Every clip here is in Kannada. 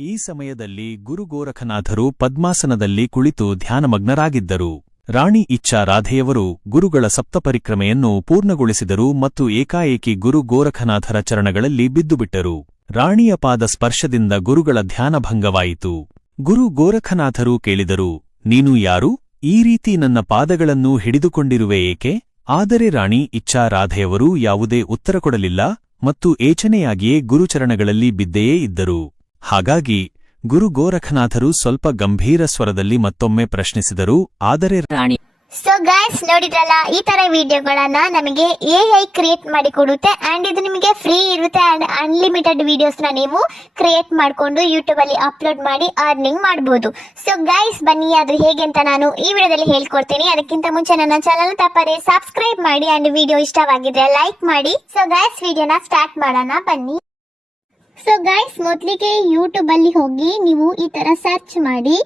ಈ ಸಮಯದಲ್ಲಿ ಗುರು ಗೋರಖನಾಥರು ಪದ್ಮಾಸನದಲ್ಲಿ ಕುಳಿತು ಧ್ಯಾನಮಗ್ನರಾಗಿದ್ದರು. ರಾಣಿ ಇಚ್ಛಾ ರಾಧೆಯವರು ಗುರುಗಳ ಸಪ್ತಪರಿಕ್ರಮೆಯನ್ನು ಪೂರ್ಣಗೊಳಿಸಿದರು ಮತ್ತು ಏಕಾಏಕಿ ಗುರು ಗೋರಖನಾಥರ ಚರಣಗಳಲ್ಲಿ ಬಿದ್ದುಬಿಟ್ಟರು. ರಾಣಿಯ ಪಾದ ಸ್ಪರ್ಶದಿಂದ ಗುರುಗಳ ಧ್ಯಾನಭಂಗವಾಯಿತು ಗುರು ಗೋರಖನಾಥರು ಕೇಳಿದರು, ನೀನು ಯಾರು? ಈ ರೀತಿ ನನ್ನ ಪಾದಗಳನ್ನು ಹಿಡಿದುಕೊಂಡಿರುವೆ ಏಕೆ? ಆದರೆ ರಾಣಿ ಇಚ್ಛಾ ರಾಧೆಯವರು ಯಾವುದೇ ಉತ್ತರ ಕೊಡಲಿಲ್ಲ ಮತ್ತು ಏಚನೆಯಾಗಿಯೇ ಗುರುಚರಣಗಳಲ್ಲಿ ಬಿದ್ದೆಯೇ ಇದ್ದರು. ಹಾಗಾಗಿ ಗುರು ಗೋರಖನಾಥರು ಸ್ವಲ್ಪ ಗಂಭೀರ ಸ್ವರದಲ್ಲಿ ಮತ್ತೊಮ್ಮೆ ಪ್ರಶ್ನಿಸಿದರು ಆದರೆ ರಾಣಿ. ಸೊ ಗೈಸ್ ನೋಡಿದ್ರಲ್ಲ ಈ ತರ ವಿಡಿಯೋಗಳನ್ನ ನಮಗೆ ಎ ಐ ಕ್ರಿಯೇಟ್ ಮಾಡಿ ಕೊಡುತ್ತೆ ಅಂಡ್ ಇದು ನಿಮಗೆ ಫ್ರೀ ಇರುತ್ತೆ ಅಂಡ್ ಅನ್ಲಿಮಿಟೆಡ್ ವಿಡಿಯೋಸ್ನ ನೀವು ಕ್ರಿಯೇಟ್ ಮಾಡ್ಕೊಂಡು ಯೂಟ್ಯೂಬ್ ಅಲ್ಲಿ ಅಪ್ಲೋಡ್ ಮಾಡಿ ಅರ್ನಿಂಗ್ ಮಾಡಬಹುದು ಸೊ ಗೈಸ್ ಬನ್ನಿ ಅದು ಹೇಗೆ ಅಂತ ನಾನು ಈ ವಿಡಿಯೋದಲ್ಲಿ ಹೇಳ್ಕೊಡ್ತೀನಿ. ಅದಕ್ಕಿಂತ ಮುಂಚೆ ನನ್ನ ಚಾನಲ್ ತಪ್ಪದೆ ಸಬ್ಸ್ಕ್ರೈಬ್ ಮಾಡಿ ಅಂಡ್ ವಿಡಿಯೋ ಇಷ್ಟವಾಗಿದ್ರೆ ಲೈಕ್ ಮಾಡಿ. ಸೊ ಗೈಸ್ ವಿಡಿಯೋನ ಸ್ಟಾರ್ಟ್ ಮಾಡೋಣ ಬನ್ನಿ. ಸೊ ಗೈಸ್ ಮೊದಲಿಗೆ ಯೂಟ್ಯೂಬ್ ಅಲ್ಲಿ ಹೋಗಿ ನೀವು ಈ ತರ ಸರ್ಚ್ ಮಾಡಿ.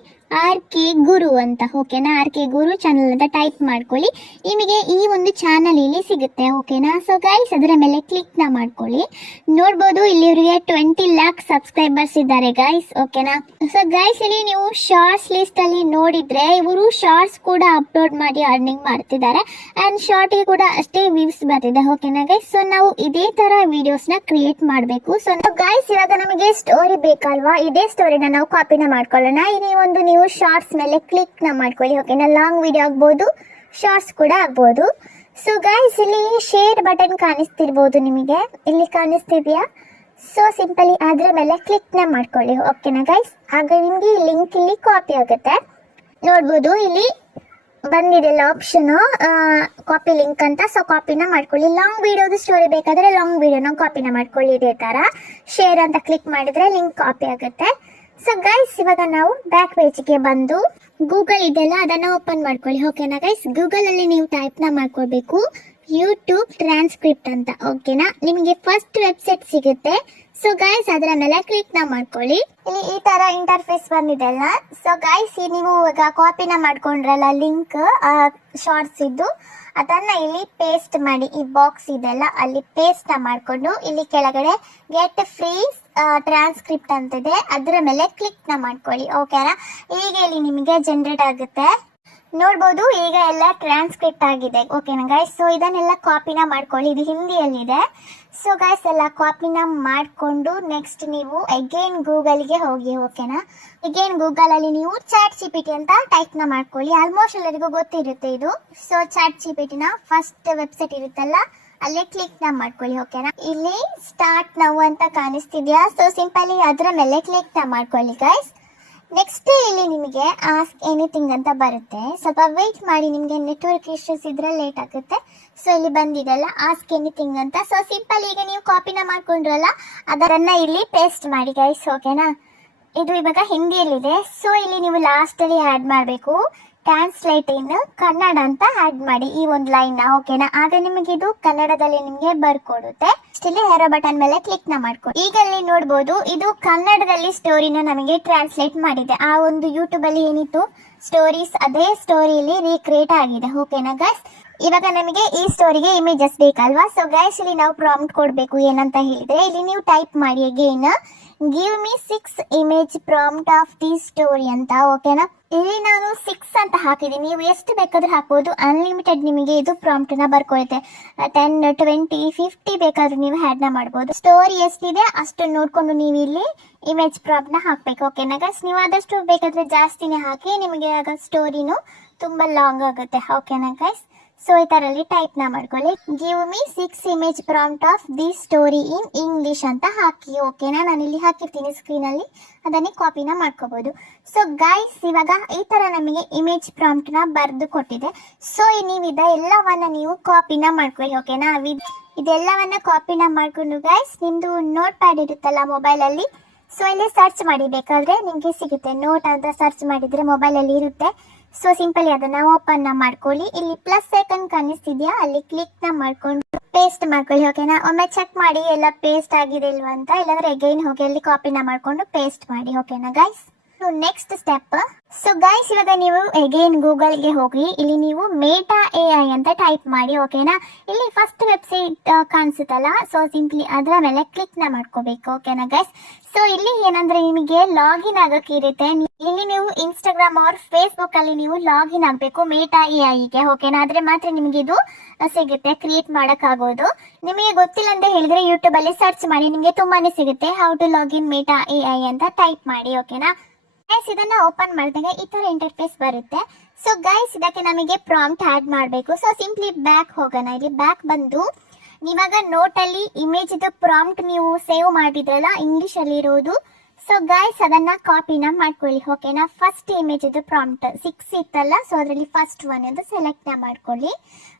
ಆರ್ ಕೆ ಗುರು ಅಂತ. ಓಕೆನಾ ಆರ್ ಕೆ ಗುರು ಚಾನಲ್ ಅಂತ ಟೈಪ್ ಮಾಡ್ಕೊಳ್ಳಿ. ನಿಮಗೆ ಈ ಒಂದು ಚಾನಲ್ ಇಲ್ಲಿ ಸಿಗುತ್ತೆ. ಓಕೆನಾ ಸೊ ಗೈಸ್ ಅದರ ಮೇಲೆ ಕ್ಲಿಕ್ನ ಮಾಡ್ಕೊಳ್ಳಿ. ನೋಡ್ಬೋದು ಇಲ್ಲಿ ಇವರಿಗೆ ಟ್ವೆಂಟಿ ಲ್ಯಾಕ್ ಸಬ್ಸ್ಕ್ರೈಬರ್ಸ್ ಇದ್ದಾರೆ ಗೈಸ್ ಓಕೆನಾ ಸೊ ಗೈಸ್ ಇಲ್ಲಿ ನೀವು ಶಾರ್ಟ್ಸ್ ಲಿಸ್ಟ್ ಅಲ್ಲಿ ನೋಡಿದ್ರೆ, ಇವರು ಶಾರ್ಟ್ಸ್ ಕೂಡ ಅಪ್ಲೋಡ್ ಮಾಡಿ ಅರ್ನಿಂಗ್ ಮಾಡ್ತಿದ್ದಾರೆ. ಅಂಡ್ ಶಾರ್ಟ್ಗೆ ಕೂಡ ಅಷ್ಟೇ ವ್ಯೂಸ್ ಬರ್ತಿದೆ. ಓಕೆನಾ ಗೈಸ್ ಸೊ ನಾವು ಇದೇ ತರ ವಿಡಿಯೋಸ್ನ ಕ್ರಿಯೇಟ್ ಮಾಡಬೇಕು. ಸೊ ಗೈಸ್ ಇವಾಗ ನಮಗೆ ಸ್ಟೋರಿ ಬೇಕಲ್ವಾ? ಇದೇ ಸ್ಟೋರಿನ ನಾವು ಕಾಪಿನ ಮಾಡ್ಕೊಳ್ಳೋಣ. ಇಲ್ಲಿ ಒಂದು ನೀವು ಶಾರ್ಟ್ಸ್ ಮೇಲೆ ಕ್ಲಿಕ್ನ ಮಾಡ್ಕೊಳ್ಳಿ. ಓಕೆನಾ ಲಾಂಗ್ ವಿಡಿಯೋ ಆಗ್ಬೋದು ಶಾರ್ಟ್ಸ್ ಕೂಡ ಆಗ್ಬೋದು. ಸೊ ಗೈಸ್ ಇಲ್ಲಿ ಶೇರ್ ಬಟನ್ ಕಾಣಿಸ್ತಿರ್ಬೋದು ನಿಮಗೆ. ಇಲ್ಲಿ ಕಾಣಿಸ್ತಿದೆಯಾ? ಸೊ ಸಿಂಪಲಿ ಅದರ ಮೇಲೆ ಕ್ಲಿಕ್ನ ಮಾಡ್ಕೊಳ್ಳಿ. ಓಕೆನಾ ಗೈಸ್ ಆಗ ನಿಮಗೆ ಲಿಂಕ್ ಇಲ್ಲಿ ಕಾಪಿ ಆಗುತ್ತೆ. ನೋಡ್ಬೋದು, ಇಲ್ಲಿ ಬಂದಿದೆಲ್ಲ ಆಪ್ಷನ್ ಕಾಪಿ ಲಿಂಕ್ ಅಂತ. ಸೊ ಕಾಪಿನ ಮಾಡ್ಕೊಳ್ಳಿ. ಲಾಂಗ್ ವಿಡಿಯೋದು ಸ್ಟೋರಿ ಬೇಕಾದ್ರೆ ಲಾಂಗ್ ವಿಡಿಯೋನ ಕಾಪಿನ ಮಾಡ್ಕೊಳ್ಳಿ ಇದೇ ತರ. ಶೇರ್ ಅಂತ ಕ್ಲಿಕ್ ಮಾಡಿದ್ರೆ ಲಿಂಕ್ ಕಾಪಿ ಆಗುತ್ತೆ. ಸೊ ಗೈಸ್ ಇವಾಗ ನಾವು ಬ್ಯಾಕ್ ಪೇಜ್ಗೆ ಬಂದು ಗೂಗಲ್ ಇದೆಲ್ಲ ಅದನ್ನ ಓಪನ್ ಮಾಡ್ಕೊಳ್ಳಿ. ಓಕೆನಾ ಗೈಸ್ ಗೂಗಲ್ ಅಲ್ಲಿ ನೀವು ಟೈಪ್ನ ಮಾಡ್ಕೊಳ್ಬೇಕು. ಯೂಟ್ಯೂಬ್ ಟ್ರಾನ್ಸ್ಕ್ರಿಪ್ಟ್ ಅಂತ ಓಕೆನಾ ನಿಮಗೆ ಫಸ್ಟ್ ವೆಬ್ಸೈಟ್ ಸಿಗುತ್ತೆ. ಸೊ ಗೈಸ್ ಅದರ ಮೇಲೆ ಕ್ಲಿಕ್ನ ಮಾಡ್ಕೊಳ್ಳಿ. ಇಲ್ಲಿ ಈ ತರ ಇಂಟರ್ಫೇಸ್ ಬಂದಿದೆ ಅಲ್ಲ? ಸೊ ಗೈಸ್ ನೀವು ಈಗ ಕಾಪಿನ ಮಾಡ್ಕೊಂಡ್ರಲ್ಲ ಲಿಂಕ್ ಶಾರ್ಟ್ಸ್ ಇದ್ದು, ಅದನ್ನ ಇಲ್ಲಿ ಪೇಸ್ಟ್ ಮಾಡಿ. ಈ ಬಾಕ್ಸ್ ಇದೆಲ್ಲ ಅಲ್ಲಿ ಪೇಸ್ಟ್ನ ಮಾಡ್ಕೊಂಡು, ಇಲ್ಲಿ ಕೆಳಗಡೆ ಗೆಟ್ ಫ್ರೀ ಟ್ರಾನ್ಸ್ಕ್ರಿಪ್ಟ್ ಅಂತಿದೆ. ಅದರ ಮೇಲೆ ಕ್ಲಿಕ್ನ ಮಾಡ್ಕೊಳ್ಳಿ ಓಕೆನಾ ಈಗ ಇಲ್ಲಿ ನಿಮಗೆ ಜನರೇಟ್ ಆಗುತ್ತೆ. ನೋಡ್ಬೋದು, ಈಗ ಎಲ್ಲ ಟ್ರಾನ್ಸ್ಕ್ರಿಪ್ಟ್ ಆಗಿದೆ. ಓಕೆನಾ ಗೈಸ್ ಸೊ ಇದನ್ನೆಲ್ಲ ಕಾಪಿನ ಮಾಡ್ಕೊಳ್ಳಿ. ಇದು ಹಿಂದಿಯಲ್ಲಿದೆ. ಸೊ ಗೈಸ್ ಎಲ್ಲ ಕಾಪಿನ ಮಾಡಿಕೊಂಡು ನೆಕ್ಸ್ಟ್ ನೀವು ಅಗೇನ್ ಗೂಗಲ್ಗೆ ಹೋಗಿ ಓಕೆನಾ ಅಗೇನ್ ಗೂಗಲಲ್ಲಿ ನೀವು ಚಾಟ್ ಜಿ ಪಿ ಟಿ ಅಂತ ಟೈಪ್ನ ಮಾಡ್ಕೊಳ್ಳಿ. ಆಲ್ಮೋಸ್ಟ್ ಎಲ್ಲರಿಗೂ ಗೊತ್ತಿರುತ್ತೆ ಇದು. So chat G first website ಇರುತ್ತಲ್ಲ, ಅಲ್ಲೇ ಕ್ಲಿಕ್ನ ಮಾಡ್ಕೊಳ್ಳಿ ಓಕೆನಾ ಇಲ್ಲಿ ಸ್ಟಾರ್ಟ್ ನಾವು ಅಂತ ಕಾಣಿಸ್ತಿದ್ಯಾ? ಸೊ ಸಿಂಪಲಿ ಅದರ ಮೇಲೆ ಕ್ಲಿಕ್ನ ಮಾಡ್ಕೊಳ್ಳಿ ಗೈಸ್ ನೆಕ್ಸ್ಟ್ ಇಲ್ಲಿ ನಿಮಗೆ ಆಸ್ಕ್ ಎನಿಥಿಂಗ್ ಅಂತ ಬರುತ್ತೆ. ಸ್ವಲ್ಪ ವೆಯ್ಟ್ ಮಾಡಿ ನಿಮಗೆ ನೆಟ್ವರ್ಕ್ ಇಶ್ಯೂಸ್ ಇದ್ರೆ ಲೇಟ್ ಆಗುತ್ತೆ. ಸೊ ಇಲ್ಲಿ ಬಂದಿದೆಲ್ಲ ಆಸ್ಕ್ ಎನಿಥಿಂಗ್ ಅಂತ. ಸೊ ಸಿಂಪಲ್ ಈಗ ನೀವು ಕಾಪಿನ ಮಾಡ್ಕೊಂಡ್ರಲ್ಲ ಅದರನ್ನ ಇಲ್ಲಿ ಪೇಸ್ಟ್ ಮಾಡಿ ಗೈಸ್ ಓಕೆನಾ ಇದು ಇವಾಗ ಹಿಂದಿಯಲ್ಲಿದೆ. ಸೊ ಇಲ್ಲಿ ನೀವು ಲಾಸ್ಟಲ್ಲಿ ಆಡ್ ಮಾಡಬೇಕು. ಟ್ರಾನ್ಸ್ಲೇಟ್ ಇನ್ ಕನ್ನಡ ಅಂತ ಆಡ್ ಮಾಡಿ ಈ ಒಂದು ಲೈನ್ ಓಕೆನಾ ಆಗ ನಿಮಗೆ ಇದು ಕನ್ನಡದಲ್ಲಿ ನಿಮಗೆ ಬರ್ಕೊಡುತ್ತೆ. ಇಲ್ಲಿ ಹೇರೋ ಬಟನ್ ಮೇಲೆ ಕ್ಲಿಕ್ನ ಮಾಡ್ಕೊಳ್ಳಿ ಈಗ ಇಲ್ಲಿ ನೋಡ್ಬೋದು, ಇದು ಕನ್ನಡದಲ್ಲಿ ಸ್ಟೋರಿನ ನಮಗೆ ಟ್ರಾನ್ಸ್ಲೇಟ್ ಮಾಡಿದೆ. ಆ ಒಂದು ಯೂಟ್ಯೂಬ್ ಅಲ್ಲಿ ಏನಿತ್ತು? ಸ್ಟೋರೀಸ್ ಅದೇ ಸ್ಟೋರಿಯಲ್ಲಿ ರೀಕ್ರಿಯೇಟ್ ಆಗಿದೆ. ಓಕೆನಾ ಗೈಸ್ ಇವಾಗ ನಮಗೆ ಈ ಸ್ಟೋರಿಗೆ ಇಮೇಜಸ್ ಬೇಕಲ್ವಾ? ಸೊ ಗೈಸ್ ಇಲ್ಲಿ ನಾವು ಪ್ರಾಮ್ಟ್ ಕೊಡಬೇಕು ಏನಂತ ಹೇಳಿದ್ರೆ, ಇಲ್ಲಿ ನೀವು ಟೈಪ್ ಮಾಡಿ again give me six image prompt of the story ಅಂತ ಓಕೆನಾ ಇಲ್ಲಿ ನಾನು ಸಿಕ್ಸ್ ಅಂತ ಹಾಕಿದ್ದೀನಿ. ನೀವು ಎಷ್ಟು ಬೇಕಾದ್ರೂ ಹಾಕ್ಬೋದು. ಅನ್ಲಿಮಿಟೆಡ್ ನಿಮಗೆ ಇದು ಪ್ರಾಂಪ್ಟ್ನ ಬರ್ಕೊಳುತ್ತೆ ಟೆನ್ ಟ್ವೆಂಟಿ ಫಿಫ್ಟಿ ಬೇಕಾದ್ರೂ ನೀವು ಹ್ಯಾಡ್ನ ಮಾಡ್ಬೋದು. ಸ್ಟೋರಿ ಎಷ್ಟಿದೆ ಅಷ್ಟು ನೋಡ್ಕೊಂಡು ನೀವು ಇಲ್ಲಿ ಇಮೇಜ್ ಪ್ರಾಂಪ್ಟ್ನ ಹಾಕ್ಬೇಕು ಓಕೆನಾ ಗೈಸ್ ನೀವು ಆದಷ್ಟು ಬೇಕಾದ್ರೆ ಜಾಸ್ತಿನೇ ಹಾಕಿ, ನಿಮಗೆ ಆಗ ಸ್ಟೋರಿನು ತುಂಬ ಲಾಂಗ್ ಆಗುತ್ತೆ ಓಕೆನಾ ಗೈಸ್ ಸೊ ಈ ತರಲ್ಲಿ ಟೈಪ್ನ ಮಾಡ್ಕೊಳ್ಳಿ. Give me six image prompt of the story in English ಅಂತ ಹಾಕಿ. ಓಕೆನಾ ನಾನು ಇಲ್ಲಿ ಹಾಕಿರ್ತೀನಿ ಸ್ಕ್ರೀನ್ ಅಲ್ಲಿ. ಅದನ್ನೇ ಕಾಪಿನ ಮಾಡ್ಕೋಬಹುದು ಸೊ ಗೈಸ್ ಇವಾಗ ಈ ತರ ನಮಗೆ ಇಮೇಜ್ ಪ್ರಾಂಪ್ಟ್ನ ಬರೆದು ಕೊಟ್ಟಿದೆ. ಸೊ ನೀವಿದ ಎಲ್ಲವನ್ನ ನೀವು ಕಾಪಿನ ಮಾಡ್ಕೊಳ್ಳಿ ಓಕೆನಾ ಇದೆಲ್ಲವನ್ನ ಕಾಪಿನ ಮಾಡ್ಕೊಂಡು ಗೈಸ್ ನಿಮ್ಮದು ನೋಟ್ ಪ್ಯಾಡ್ ಇರುತ್ತಲ್ಲ ಮೊಬೈಲ್ ಅಲ್ಲಿ. ಸೊ ಇಲ್ಲಿ ಸರ್ಚ್ ಮಾಡಿ ಬೇಕಾದ್ರೆ ನಿಮಗೆ ಸಿಗುತ್ತೆ. ನೋಟ್ ಅಂತ ಸರ್ಚ್ ಮಾಡಿದ್ರೆ ಮೊಬೈಲ್ ಅಲ್ಲಿ ಇರುತ್ತೆ. ಸೊ ಸಿಂಪಲಿ ಅದನ್ನ ಓಪನ್ನ ಮಾಡ್ಕೊಳ್ಳಿ ಇಲ್ಲಿ ಪ್ಲಸ್ ಸೈಕನ್ ಕಾಣಿಸ್ತಿದ್ಯಾ ಅಲ್ಲಿ ಕ್ಲಿಕ್ನ ಮಾಡ್ಕೊಂಡು ಪೇಸ್ಟ್ ಮಾಡ್ಕೊಳ್ಳಿ ಓಕೆನಾ ಒಮ್ಮೆ ಚೆಕ್ ಮಾಡಿ. ಎಲ್ಲ ಪೇಸ್ಟ್ ಆಗಿದೆ ಇಲ್ವಾ ಅಂತ? ಇಲ್ಲಾಂದ್ರೆ ಅಗೈನ್ ಹೋಗಿ ಅಲ್ಲಿ ಕಾಪಿನ ಮಾಡ್ಕೊಂಡು ಪೇಸ್ಟ್ ಮಾಡಿ ಓಕೆನಾ guys next step so guys ಇವಾಗ ನೀವು ಅಗೇನ್ ಗೂಗಲ್ಗೆ ಹೋಗಿ ಇಲ್ಲಿ ನೀವು ಮೇಟಾ ಎ ಐ ಅಂತ ಟೈಪ್ ಮಾಡಿ ಓಕೆನಾ ಇಲ್ಲಿ ಫಸ್ಟ್ ವೆಬ್ಸೈಟ್ ಕಾಣಿಸುತ್ತಲ್ಲ? ಸೊ ಸಿಂಪ್ಲಿ ಅದರ ಮೇಲೆ ಕ್ಲಿಕ್ನ ಮಾಡ್ಕೋಬೇಕು ಓಕೆನಾ ಗೈಸ್ ಸೊ ಇಲ್ಲಿ ಏನಂದ್ರೆ ನಿಮಗೆ ಲಾಗಿನ್ ಆಗೋಕೆ ಇರುತ್ತೆ. ಇಲ್ಲಿ ನೀವು ಇನ್ಸ್ಟಾಗ್ರಾಮ್ ಅವ್ರ ಫೇಸ್ಬುಕ್ ಅಲ್ಲಿ ನೀವು ಲಾಗಿನ್ ಆಗಬೇಕು ಮೇಟಾ ಎ ಐಗೆ ಓಕೆನಾ ಆದ್ರೆ ಮಾತ್ರ ನಿಮಗೆ ಇದು ಸಿಗುತ್ತೆ ಕ್ರಿಯೇಟ್ ಮಾಡಕ್ ಆಗೋದು. ನಿಮಗೆ ಗೊತ್ತಿಲ್ಲ ಅಂತ ಹೇಳಿದ್ರೆ ಯೂಟ್ಯೂಬ್ ಅಲ್ಲಿ ಸರ್ಚ್ ಮಾಡಿ, ನಿಮಗೆ ತುಂಬಾನೇ ಸಿಗುತ್ತೆ. How to login Meta A I ಅಂತ ಟೈಪ್ ಮಾಡಿ ಓಕೆನಾ ಗೈಸ್ ಇದನ್ನ ಓಪನ್ ಮಾಡಿದಾಗ ಈ ತರ ಇಂಟರ್ಫೇಸ್ ಬರುತ್ತೆ. ಸೊ ಗೈಸ್ ಇದಕ್ಕೆ ನಮಗೆ ಪ್ರಾಂಪ್ಟ್ ಆಡ್ ಮಾಡಬೇಕು. ಸೊ ಸಿಂಪ್ಲಿ ಬ್ಯಾಕ್ ಹೋಗೋಣ. ಇಲ್ಲಿ ಬ್ಯಾಕ್ ಬಂದು, ನೀವಾಗ ನೋಟ್ ಅಲ್ಲಿ ಇಮೇಜ್ ಇದು ಪ್ರಾಂಪ್ಟ್ ನೀವು ಸೇವ್ ಮಾಡಿದ್ರಲ್ಲ ಇಂಗ್ಲಿಷ್ ಅಲ್ಲಿ ಇರೋದು. ಸೊ ಗೈಸ್ ಅದನ್ನ ಕಾಪಿನ ಮಾಡ್ಕೊಳ್ಳಿ. ಓಕೆನಾ ಫಸ್ಟ್ ಇಮೇಜ್ ಇದು ಪ್ರಾಂಪ್ಟ್ ಸಿಕ್ಸ್ ಇತ್ತಲ್ಲ ಸೊ ಅದರಲ್ಲಿ ಫಸ್ಟ್ ಒನ್ ಅದು ಸೆಲೆಕ್ಟ್ನ ಮಾಡ್ಕೊಳ್ಳಿ.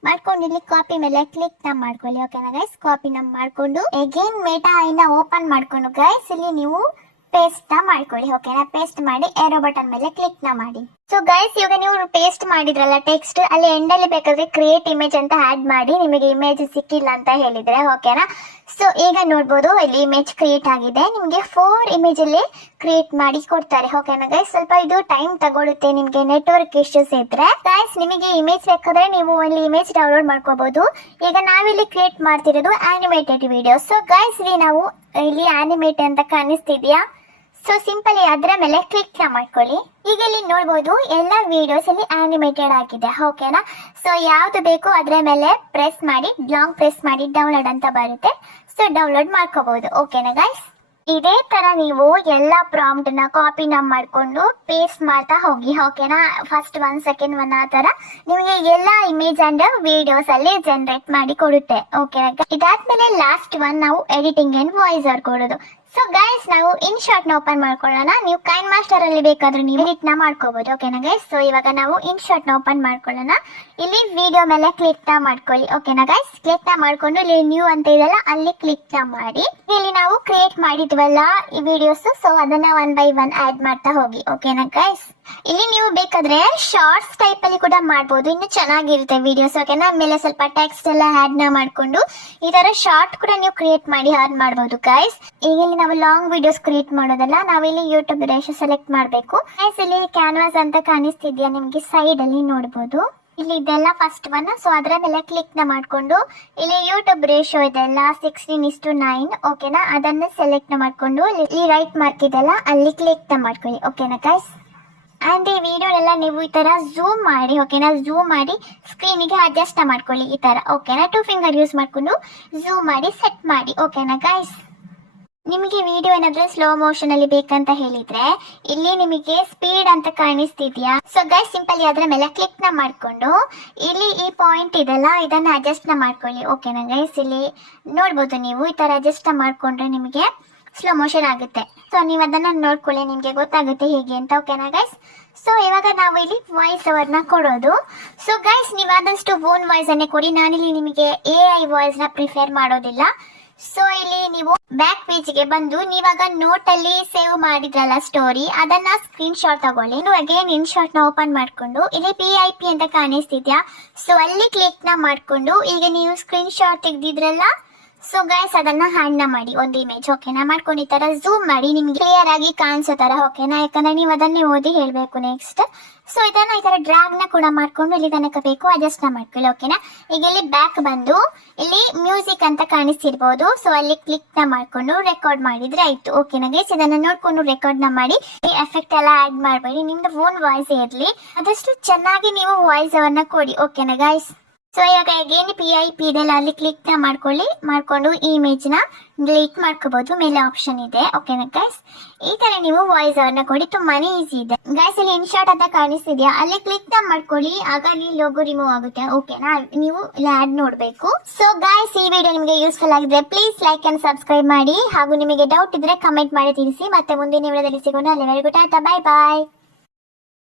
ಮಾಡ್ಕೊಂಡು ಇಲ್ಲಿ ಕಾಪಿ ಮೇಲೆ ಕ್ಲಿಕ್ನ ಮಾಡ್ಕೊಳ್ಳಿ. ಓಕೆನಾ ಗೈಸ್ ಕಾಪಿನ ಮಾಡ್ಕೊಂಡು ಅಗೇನ್ ಮೇಟಾ ಐನ ಓಪನ್ ಮಾಡ್ಕೊಂಡು ಗೈಸ್ ಇಲ್ಲಿ ನೀವು ಪೇಸ್ಟ್ನ ಮಾಡ್ಕೊಳ್ಳಿ ಓಕೆನಾ ಪೇಸ್ಟ್ ಮಾಡಿ ಏರೋ ಬಟನ್ ಮೇಲೆ ಕ್ಲಿಕ್ನ ಮಾಡಿ. ಸೊ ಗೈಸ್ ಇವಾಗ ನೀವು ಪೇಸ್ಟ್ ಮಾಡಿದ್ರಲ್ಲ ಟೆಕ್ಸ್ಟ್ ಅಲ್ಲಿ ಎಂಡ್ ಅಲ್ಲಿ ಬೇಕಾದ್ರೆ ಕ್ರಿಯೇಟ್ ಇಮೇಜ್ ಅಂತ ಆಡ್ ಮಾಡಿ, ನಿಮಗೆ ಇಮೇಜ್ ಸಿಕ್ಕಿಲ್ಲ ಅಂತ ಹೇಳಿದ್ರೆ ಓಕೆನಾ ಸೊ ಈಗ ನೋಡ್ಬೋದು, ಇಲ್ಲಿ ಇಮೇಜ್ ಕ್ರಿಯೇಟ್ ಆಗಿದೆ. ನಿಮಗೆ ಫೋರ್ ಇಮೇಜ್ ಅಲ್ಲಿ ಕ್ರಿಯೇಟ್ ಮಾಡಿ ಕೊಡ್ತಾರೆ ಓಕೆನಾ ಗೈಸ್ ಸ್ವಲ್ಪ ಇದು ಟೈಮ್ ತಗೊಳುತ್ತೆ, ನಿಮಗೆ ನೆಟ್ವರ್ಕ್ ಇಶ್ಯೂಸ್ ಇದ್ರೆ. ಗೈಸ್ ನಿಮಗೆ ಇಮೇಜ್ ಬೇಕಾದ್ರೆ ನೀವು ಇಲ್ಲಿ ಇಮೇಜ್ ಡೌನ್ಲೋಡ್ ಮಾಡ್ಕೋಬಹುದು ಈಗ ನಾವಿಲ್ಲಿ ಕ್ರಿಯೇಟ್ ಮಾಡ್ತಿರೋದು ಆನಿಮೇಟೆಡ್ ವಿಡಿಯೋ ಸೊ ಗೈಸ್ ಇಲ್ಲಿ ನಾವು ಇಲ್ಲಿ ಆನಿಮೇಟ್ ಅಂತ ಕಾಣಿಸ್ತಿದ್ಯಾ? ಸೊ ಸಿಂಪಲ್ ಅದರ ಮೇಲೆ ಕ್ಲಿಕ್ ಮಾಡ್ಕೊಳ್ಳಿ. ಈಗ ಇಲ್ಲಿ ನೋಡ್ಬೋದು, ಎಲ್ಲ ವಿಡಿಯೋಸ್ ಇಲ್ಲಿ ಆನಿಮೇಟೆಡ್ ಆಗಿದೆ ಓಕೆನಾ ಸೊ ಯಾವ್ದು ಬೇಕು ಅದರ ಮೇಲೆ ಪ್ರೆಸ್ ಮಾಡಿ ಲಾಂಗ್ ಪ್ರೆಸ್ ಮಾಡಿ ಡೌನ್ಲೋಡ್ ಅಂತ ಬರುತ್ತೆ. ಸೊ ಡೌನ್ಲೋಡ್ ಮಾಡ್ಕೋಬಹುದು ಓಕೆನಾ ಗೈಸ್ ಇದೇ ತರ ನೀವು ಎಲ್ಲ ಪ್ರಾಂಪ್ಟ್ನ ಕಾಪಿನ ಮಾಡ್ಕೊಂಡು ಪೇಸ್ಟ್ ಮಾಡ್ತಾ ಹೋಗಿ ಓಕೆನಾ ಫಸ್ಟ್ ಒನ್ ಸೆಕೆಂಡ್ ಒನ್ ಆ ತರ ನಿಮಗೆ ಎಲ್ಲ ಇಮೇಜ್ ಅಂಡ್ ವಿಡಿಯೋಸ್ ಅಲ್ಲಿ ಜನರೇಟ್ ಮಾಡಿ ಕೊಡುತ್ತೆ ಓಕೆ ಇದಾದ್ಮೇಲೆ ಲಾಸ್ಟ್ ಒನ್ ನಾವು ಎಡಿಟಿಂಗ್ ಅಂಡ್ ವಾಯ್ಸ್ ಅವ್ರ ಕೊಡೋದು. ಸೊ ಗೈಸ್ ನಾವು ಇನ್ ಶಾರ್ಟ್ನ ಓಪನ್ ಮಾಡ್ಕೊಳ್ಳೋಣ. ನೀವು ಕೈನ್ ಮಾಸ್ಟರ್ ಅಲ್ಲಿ ಬೇಕಾದ್ರೆ ನೀವು ಎಡಿಟ್ನ ಮಾಡ್ಕೋಬಹುದು ಓಕೆನಾ ಗೈಸ್ ಸೊ ಇವಾಗ ನಾವು ಇನ್ ಶಾರ್ಟ್ನ ಓಪನ್ ಮಾಡ್ಕೊಳ್ಳೋಣ. ಇಲ್ಲಿ ವಿಡಿಯೋ ಮೇಲೆ ಕ್ಲಿಕ್ನ ಮಾಡ್ಕೊಳ್ಳಿ ಓಕೆನಾ ಗೈಸ್ ಕ್ಲಿಕ್ನ ಮಾಡ್ಕೊಂಡು, ಇಲ್ಲಿ ನ್ಯೂ ಅಂತ ಇದೆಲ್ಲ ಅಲ್ಲಿ ಕ್ಲಿಕ್ನ ಮಾಡಿ. ಇಲ್ಲಿ ನಾವು ಕ್ರಿಯೇಟ್ ಮಾಡಿದ್ವಲ್ಲ ಈ ವಿಡಿಯೋಸ್ ಸೊ ಅದನ್ನ ಒನ್ ಬೈ ಒನ್ ಆಡ್ ಮಾಡ್ತಾ ಹೋಗಿ ಓಕೆನಾ ಗೈಸ್ ಇಲ್ಲಿ ನೀವು ಬೇಕಾದ್ರೆ ಶಾರ್ಟ್ಸ್ ಟೈಪ್ ಅಲ್ಲಿ ಕೂಡ ಮಾಡಬಹುದು ಇನ್ನು ಚೆನ್ನಾಗಿರುತ್ತೆ ವಿಡಿಯೋಸ್ ಓಕೆನಾ ಆಮೇಲೆ ಸ್ವಲ್ಪ ಟೆಕ್ಸ್ಟ್ ಎಲ್ಲ ಆಡ್ನ ಮಾಡ್ಕೊಂಡು ಈ ತರ ಶಾರ್ಟ್ ಕೂಡ ನೀವು ಕ್ರಿಯೇಟ್ ಮಾಡಿ ಅರ್ನ್ ಮಾಡಬಹುದು ಗೈಸ್ ಈಗ ಇಲ್ಲಿ ನಾವು ಲಾಂಗ್ ವಿಡಿಯೋಸ್ ಕ್ರಿಯೇಟ್ ಮಾಡೋದಲ್ಲ ನಾವಿಲ್ಲಿ ಯೂಟ್ಯೂಬ್ ರೇಷ ಸೆಲೆಕ್ಟ್ ಮಾಡಬೇಕು. ಗೈಸ್ ಇಲ್ಲಿ ಕ್ಯಾನ್ವಾಸ್ ಅಂತ ಕಾಣಿಸ್ತಿದ್ಯಾ ನಿಮ್ಗೆ? ಸೈಡ್ ಅಲ್ಲಿ ನೋಡಬಹುದು ಇಲ್ಲಿ ಇದೆಲ್ಲ ಫಸ್ಟ್ ಒನ್ ಸೊ ಅದರ ಮೇಲೆ ಕ್ಲಿಕ್ನ ಮಾಡ್ಕೊಂಡು ಇಲ್ಲಿ ಯೂಟ್ಯೂಬ್ ರೇಷೋ ಇದೆಲ್ಲ ಸಿಕ್ಸ್ಟೀನ್ ಇಸ್ ಟು ನೈನ್ ಓಕೆನಾ ಅದನ್ನ ಸೆಲೆಕ್ಟ್ನ ಮಾಡ್ಕೊಂಡು ಇಲ್ಲಿ ರೈಟ್ ಮಾರ್ಕ್ ಇದೆಲ್ಲ, ಅಲ್ಲಿ ಕ್ಲಿಕ್ನ ಮಾಡ್ಕೊಳ್ಳಿ ಓಕೆನಾ ಗೈಸ್ ಅಂಡ್ ಈ ವಿಡಿಯೋನೆಲ್ಲ ನೀವು ಈ ತರ ಝೂಮ್ ಮಾಡಿ ಓಕೆನಾ ಝೂಮ್ ಮಾಡಿ ಸ್ಕ್ರೀನಿಗೆ ಅಡ್ಜಸ್ಟ್ ಮಾಡ್ಕೊಳ್ಳಿ ಈ ತರ ಓಕೆನಾ ಟೂ ಫಿಂಗರ್ ಯೂಸ್ ಮಾಡ್ಕೊಂಡು ಝೂಮ್ ಮಾಡಿ ಸೆಟ್ ಮಾಡಿ ಓಕೆನಾ ಗೈಸ್ ನಿಮಗೆ ವಿಡಿಯೋ ಏನಾದ್ರೂ ಸ್ಲೋ ಮೋಷನ್ ಅಲ್ಲಿ ಬೇಕಂತ ಹೇಳಿದ್ರೆ ಇಲ್ಲಿ ನಿಮಗೆ ಸ್ಪೀಡ್ ಅಂತ ಕಾಣಿಸ್ತಿದ್ಯಾ? ಸೊ ಗೈಸ್ ಸಿಂಪಲ್ ಅದರ ಮೇಲೆ ಕ್ಲಿಕ್ನ ಮಾಡ್ಕೊಂಡು ಇಲ್ಲಿ ಈ ಪಾಯಿಂಟ್ ಇದೆಲ್ಲ, ಇದನ್ನ ಅಡ್ಜಸ್ಟ್ನ ಮಾಡ್ಕೊಳ್ಳಿ ಓಕೆನಾ ಗೈಸ್ ಇಲ್ಲಿ ನೋಡ್ಬೋದು ನೀವು ಈ ತರ ಅಡ್ಜಸ್ಟ್ ಮಾಡ್ಕೊಂಡ್ರೆ ನಿಮಗೆ ಸ್ಲೋ ಮೋಷನ್ ಆಗುತ್ತೆ. ಸೊ ನೀವು ಅದನ್ನ ನೋಡ್ಕೊಳ್ಳಿ, ನಿಮ್ಗೆ ಗೊತ್ತಾಗುತ್ತೆ ಹೇಗೆ ಅಂತ ಓಕೆನಾ ಗೈಸ್ ಸೊ ಇವಾಗ ನಾವು ಇಲ್ಲಿ ವಾಯ್ಸ್ ಅವರ್ನ ಕೊಡೋದು. ಸೊ ಗೈಸ್ ನೀವು ಆದಷ್ಟು ಓನ್ ವಾಯ್ಸ್ ಅನ್ನೇ ಕೊಡಿ. ನಾನಿಲ್ಲಿ ನಿಮಗೆ ಎ ಐ ವಾಯ್ಸ್ನ ಪ್ರಿಫೇರ್ ಮಾಡೋದಿಲ್ಲ. ಸೊ ಇಲ್ಲಿ ನೀವು ಬ್ಯಾಕ್ ಪೇಜ್ಗೆ ಬಂದು, ನೀವಾಗ ನೋಟ್ ಅಲ್ಲಿ ಸೇವ್ ಮಾಡಿದ್ರಲ್ಲ ಸ್ಟೋರಿ ಅದನ್ನ ಸ್ಕ್ರೀನ್ ಶಾಟ್ ತಗೊಳ್ಳಿ. ನೀವು ಅಗೇನ್ ಇನ್ ಶಾಟ್ನ ಓಪನ್ ಮಾಡ್ಕೊಂಡು, ಇಲ್ಲಿ ಪಿ ಐ ಪಿ ಅಂತ ಕಾಣಿಸ್ತಿದ್ಯಾ? ಸೊ ಅಲ್ಲಿ ಕ್ಲಿಕ್ನ ಮಾಡ್ಕೊಂಡು, ಈಗ ನೀವು ಸ್ಕ್ರೀನ್ ಶಾಟ್ ತೆಗ್ದಿದ್ರಲ್ಲ ಸೊ ಗೈಸ್ ಅದನ್ನ ನ ಮಾಡಿ, ಒಂದು ಇಮೇಜ್ ಓಕೆನಾ ಮಾಡ್ಕೊಂಡು ಈ ತರ ಝೂಮ್ ಮಾಡಿ, ನಿಮ್ಗೆ ಕ್ಲಿಯರ್ ಆಗಿ ಕಾಣಿಸೋ ತರ ಓಕೆನಾ ಯಾಕಂದ್ರೆ ನೀವು ಅದನ್ನೇ ಓದಿ ಹೇಳ್ಬೇಕು ನೆಕ್ಸ್ಟ್ ಸೊ ಇದನ್ನ ಈ ತರ ಡ್ರಾಗ್ನ ಕೂಡ ಮಾಡ್ಕೊಂಡು ಇಲ್ಲಿ ತನಕ ಬೇಕು ಅಡ್ಜಸ್ಟ್ನ ಮಾಡ್ಕೊಳ್ಳಿ ಓಕೆನಾ ಈಗ ಇಲ್ಲಿ ಬ್ಯಾಕ್ ಬಂದು, ಇಲ್ಲಿ ಮ್ಯೂಸಿಕ್ ಅಂತ ಕಾಣಿಸ್ತಿರ್ಬೋದು. ಸೊ ಅಲ್ಲಿ ಕ್ಲಿಕ್ನ ಮಾಡ್ಕೊಂಡು ರೆಕಾರ್ಡ್ ಮಾಡಿದ್ರೆ ಆಯ್ತು ಓಕೆನಾ ಗೈಸ್ ಇದನ್ನ ನೋಡ್ಕೊಂಡು ರೆಕಾರ್ಡ್ನ ಮಾಡಿ, ಈ ಎಫೆಕ್ಟ್ ಎಲ್ಲ ಆಡ್ ಮಾಡಬೇಡಿ. ನಿಮ್ದು ಓನ್ ವಾಯ್ಸ್ ಇರ್ಲಿ ಅದಷ್ಟು ಚೆನ್ನಾಗಿ ನೀವು ವಾಯ್ಸ್ ಅವನ್ನ ಕೊಡಿ ಓಕೆನಾ ಗೈಸ್ ಸೊ ಇವಾಗ ಅಗೇನ್ ಪಿ ಐ ಪಿ ಇದೆಲ್ಲ ಅಲ್ಲಿ ಕ್ಲಿಕ್ ಮಾಡ್ಕೊಳ್ಳಿ. ಮಾಡ್ಕೊಂಡು ಈ ಇಮೇಜ್ನ ಡಿಲೀಟ್ ಮಾಡ್ಕೋಬಹುದು ಮೇಲೆ ಆಪ್ಷನ್ ಇದೆ. ಓಕೆನಾ ಗೈಸ್ ಈ ತರ ನೀವು ವಾಯ್ಸ್ ಅವರ್ನ ಕೊಡಿ. ತುಂಬಾನೇ ಈಸಿ ಇದೆ. ಗೈಸ್ ಇಲ್ಲಿ ಇನ್ಶಾರ್ಟ್ ಅಂತ ಕಾಣಿಸ್ತಿದ್ಯಾ? ಅಲ್ಲಿ ಕ್ಲಿಕ್ ಮಾಡ್ಕೊಳ್ಳಿ. ಆಗ ಅಲ್ಲಿ ಲೋಗೋ ರಿಮೂವ್ ಆಗುತ್ತೆ. ಓಕೆನಾ ನೀವು ಆಡ್ ನೋಡ್ಬೇಕು. ಸೊ ಗೈಸ್ ಈ ವಿಡಿಯೋ ನಿಮಗೆ ಯೂಸ್ಫುಲ್ ಆಗಿದ್ರೆ ಪ್ಲೀಸ್ ಲೈಕ್ ಅಂಡ್ ಸಬ್ಸ್ಕ್ರೈಬ್ ಮಾಡಿ. ಹಾಗೂ ನಿಮಗೆ ಡೌಟ್ ಇದ್ರೆ ಕಮೆಂಟ್ ಮಾಡಿ ತಿಳಿಸಿ. ಮತ್ತೆ ಮುಂದಿನ ವಿಡಿಯೋದಲ್ಲಿ ಸಿಗೋಣ. ಅಲ್ಲಿವರೆಗೂ ಟಾಟಾ ಬೈ ಬಾಯ್